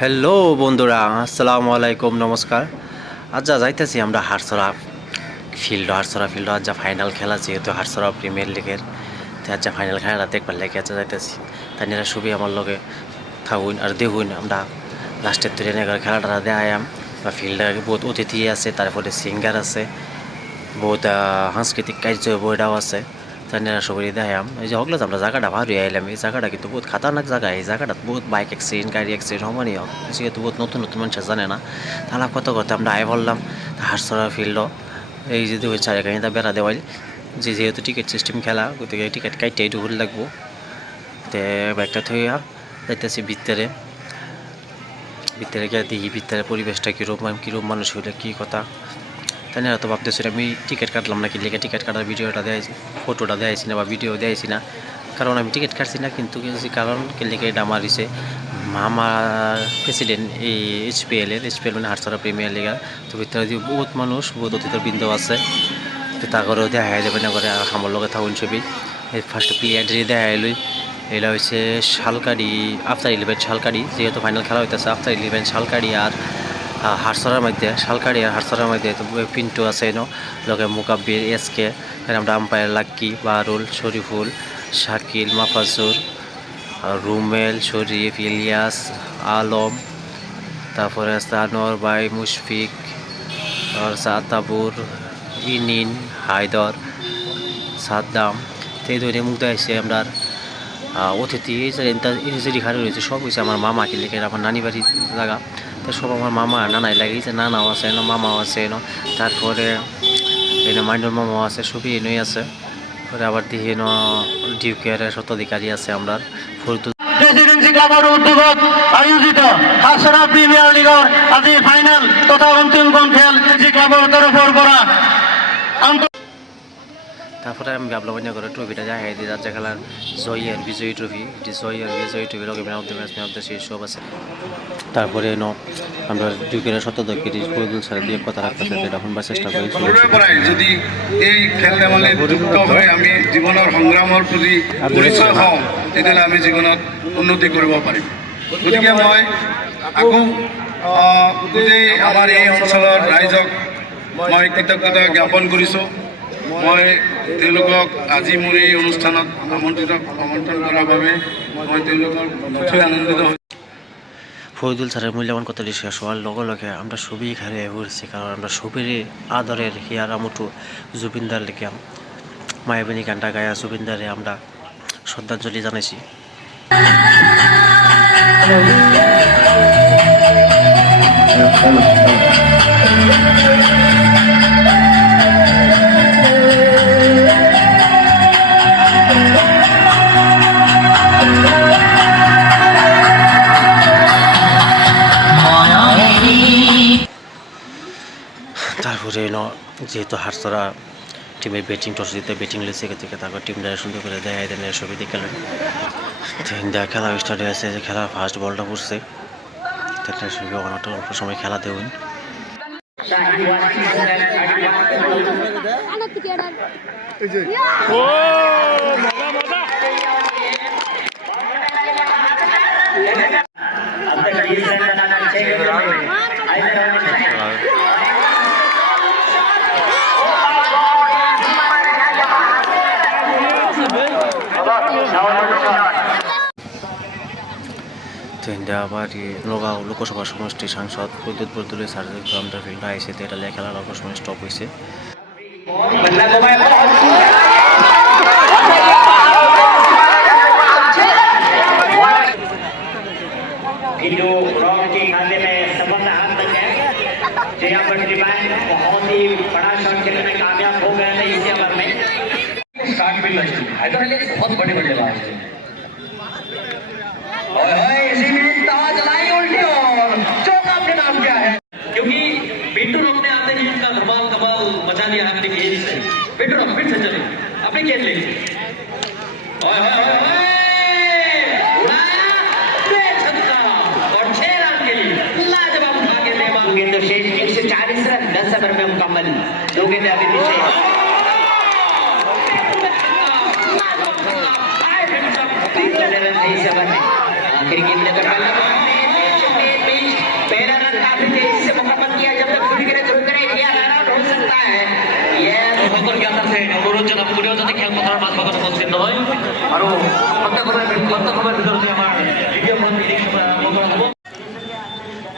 Hello বন্ধুরা, আসসালামু আলাইকুম, নমস্কার। আজ যাইতেছি আমরা হারসরা ফিল্ড আজ ফাইনাল খেলা, যেহেতু হারসরা প্রিমিয়ার লিগের আজ ফাইনাল খেলাটা দেখবার লেগে যাইতেছি। তাই নিরা সবই আমার লগে থাকুন আর দেখুন আমরা লাস্টের ট্রেনে খেলাটা দেখাম। বা ফিল্ডে বহুত অতিথি আছে, তারপরে সিঙ্গার আছে, বহুত সাংস্কৃতিক কার্য বইটাও আছে। তাই নিরা সবই দেখাম। এই যে হকলে আমরা জায়গাটা ভালো আইলাম, এই জায়গাটা কিন্তু বহুত খাতারনাক জায়গা। এই জায়গাটা বহুত বাইক অ্যাক্সিডেন্ট, গাড়ি অ্যাক্সিডেন্ট সমানই হোক, যেহেতু বহুত নতুন নতুন মানুষ জানে না। তাহলে কত করতে আমরা আয় বললাম হারসরা ফিল্ড। এই যে দুই চারিখানিটা বেড়া দেওয়াই, যেহেতু টিকিট সিস্টেম খেলা, গতিকে টিকিট কাটতে একটু ঘুরে লাগবো। তো বাইকটা থইয়া যাইতেছি ভিতরে গিয়ে দেখি ভিতরে পরিবেশটা কীরূপ মানুষ হইলে কী কথা। তাই না, তো ভাবতেছি আমি টিকিট কাটলাম না, কি লেগে টিকিট কাটার ভিডিওটা দেয়াইছি, ফটোটা দেয়াইছি না বা ভিডিও দেয়াইছি না। কারণ আমি টিকিট কাটছি না, কিন্তু কারণ কে লেগে এটা আমার দিছে মামার প্রেসিডেন্ট এই এইচপিএল মানে হারসরা প্রিমিয়ার লিগা। তো ভিতরে বহুত মানুষ, বহুত অতিথির বিন্দু আছে। তো তা করেও দেখা যাবে না করে আমার লগে থাকুন ছবি। এই ফার্স্ট প্লেয়ার দেখা এলই, এটা হচ্ছে শালকাড়ি আফটার 11 শালকাড়ি, যেহেতু ফাইনাল খেলা হইতেছে আফটার 11 শালকাড়ি আর হারসরার মধ্যে। শালকাড়ি আর হারসরার মধ্যে তো পিন্টু আছে এনো লগে মুকাব্বির, এসকে, আমরা আম্পায়ার লাক্কি, বারুল, শরীফুল, শাকিল, মাফাজুর, রুমেল, শরীফ, ইলিয়াস, আলম, তারপরে আছে আনোয়ার ভাই, মুশফিক, আর আতাবুর, ইনিন, হায়দর, সাদ্দাম। তো এই ধরে মুগ্ধ আসছে আমরা অতিথি। এই খালি রয়েছে সব হয়েছে আমার মামা, কি লিখে আমার নানি বাড়ি লাগা। তো সব আমার মামা নানাই লাগিয়েছে, নানাও আছে এনো, মামাও আছে এনো, তারপরে এনে মাইন্ডর মামাও আছে, সবই এনেই আছে। পরে আবার দিয়ে এনো ডিউকের স্বত্বাধিকারী আছে আমরা ফরিদুল। প্রেসিডেন্সি ক্লাবের উদ্যোগত আয়োজিত হারসরা প্রিমিয়ার লিগৰ আজি ফাইনাল তথা অন্তিমখন খেল জি ক্লাবৰ তৰফৰ পৰা। তারপরে আমি ভাবলাম অন্য করে ট্রফিটা যাই দিই, রাজ্য খেলার জয়ের বিজয়ী ট্রফি, বিজয়ী ট্রফি লগে ম্যান অফ দ্য সেই সব আছে। তারপরে আমরা দুইজনের স্বত্বাধিকারী ফরিদুল স্যার দিয়ে কথা রাখতেছে, যেটা শুনবার চেষ্টা করি। যদি এই খেল ধেমালি যুক্ত হয়ে আমি জীৱনৰ সংগ্ৰামৰ প্ৰতি পৰিচয় হওঁ, তেতিয়াহ'লে আমি জীৱনত উন্নতি কৰিব পাৰিম। গতিকে মই আকৌ গোটেই আমাৰ এই অঞ্চলৰ ৰাইজক মই কৃতজ্ঞতা জ্ঞাপন কৰিছোঁ। মই তেওঁলোকক আজি মোৰ এই অনুষ্ঠানত আমন্ত্ৰণ কৰাৰ বাবে মই তেওঁলোকৰ নথৈ আনন্দিত হৈছোঁ। ফরিদুল স্যারের মূল্যবান কথাটি শেষ হওয়ার লগে লগে আমরা সবই এখানে ঘুরছি, কারণ আমরা সবেরই আদরের হিয়ার আমুটু জুবিনদার লেগে মায়াবিনী গানটা গায়া জুবিনদারে আমরা শ্রদ্ধাঞ্জলি জানাইছি। তারপরে যেহেতু হারসরা টিমের ব্যাটিং টস দিতে ব্যাটিং লেছে থেকে তারপর টিমটা সুন্দর করে দেয় দেন ছবি দেখে খেলা স্টার্ট হয়েছে, যে খেলা ফার্স্ট বলটা পড়ছে ছবি অনেকটা অল্প সময় খেলা দেবেন। আবার নগাঁও লোকসভা সমষ্টির সাংসদ প্রদ্যুৎ বরদলৈ স্যার আমরা ফিল্ডে আইসে, তো এটা খেলা অল্প সময় স্টপ হয়েছে। बहुत बड़े बड़े बात है। क्योंकि पिंटू रॉक ने आते ही उनका धमाल कमाल मचा दिया है अपने खेल से। पिंटू रॉक फिर से चले अपने खेल ले और 6 रन के लिए लाजवाब उठा के दे मांगे तो शेष 140 रन 10 ओवर में मुकम्मल दो गेंदें अभी पीछे। आखिरी गेंद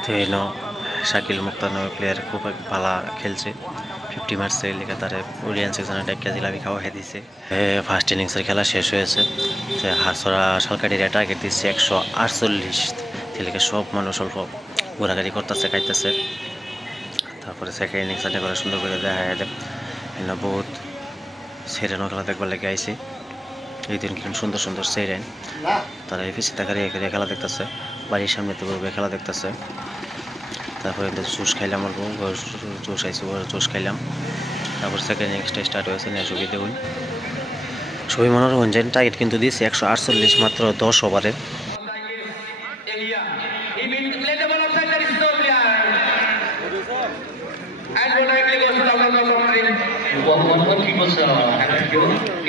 তো এই শাকিল মুক্তার নামে প্লেয়ার খুব ভালো খেলছে, 50 মারছে লেগে তারা অডিয়েন্স এখানে ডাক্কা জিলাপি খাওয়া খেয়ে দিচ্ছে। ফার্স্ট ইনিংসের খেলা শেষ হয়েছে, হাসরা শালকাটির টার্গেট দিচ্ছে 148, থেকে সব মানুষ অল্প ঘোরাঘুরি করতেছে খাইতেছে। তারপরে সেকেন্ড ইনিংস করে সুন্দর করে দেখা যায় বহুত সেরেনও খেলা দেখবার লেগে আইসি, এই দিন কিরকম সুন্দর সুন্দর সেরেন তারা এফিসি তাকারে খেলা দেখতেছে, বাড়ির সামনে তো খেলা দেখতেছে। তারপরে জুস খাইলাম, অল্প জুস আইসি জুস খাইলাম। তারপর সেকেন্ড ইনিংসটা স্টার্ট হয়েছে না ছবি দেখুন, ছবি মনোরঞ্জন টার্গেট কিন্তু দিয়েছে 148 মাত্র 10 ওভারে।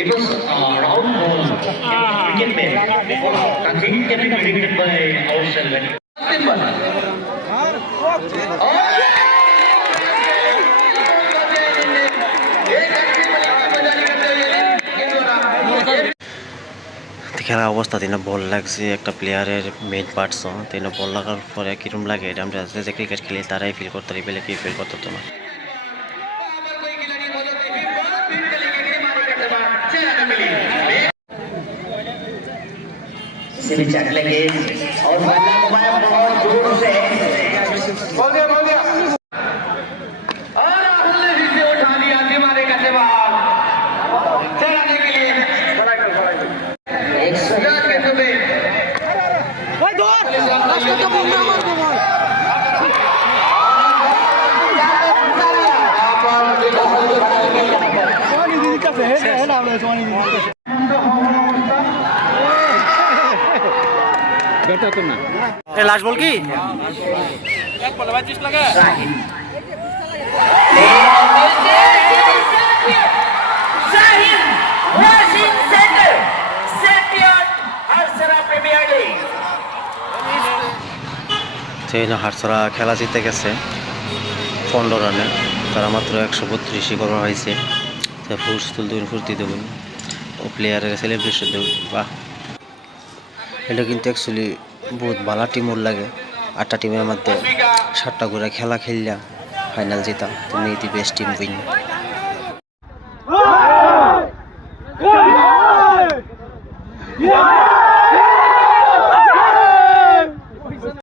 It was round ball, wicket man. Nothing can be predicted by ourselves. খেলা অবস্থা তিন বল লাগছে একটা প্লেয়ারের মেইন পার্টস, তিন বল লাগার পরে কিরম লাগে এটা আমরা যে ক্রিকেট খেলি তারাই ফিল করতে পারি, পেলে কি ফিল করতে না। लगे और बहुत जोर से बोल दिया और राहुल ने इसे उठा लिया दीवारे का जवाब चलाने के लिए एक सजा के तुम्हें भाई दौड़ रास्ता तो बोल रहा हूं सोनी दीदी का है ना हम लोग सोनी दीदी लास्ट बॉल की एक बॉल 25 लगा Shahid Rashid Center champion Harsara Premier League সেই হারসরা খেলা জিতে গেছে 15 রানে, তারা মাত্র 132 করা হয়েছে। ফুর্তি দেবেন ও প্লেয়ারের সেলিব্রেশন দেবেন, বাহ এটা কিন্তু অ্যাকচুয়ালি বহুত ভালো টিমর লাগে। 8টা টিমের মধ্যে 7টা করে খেলা খেললা ফাইনাল জেতা, তুমি বেস্ট টিম উইন।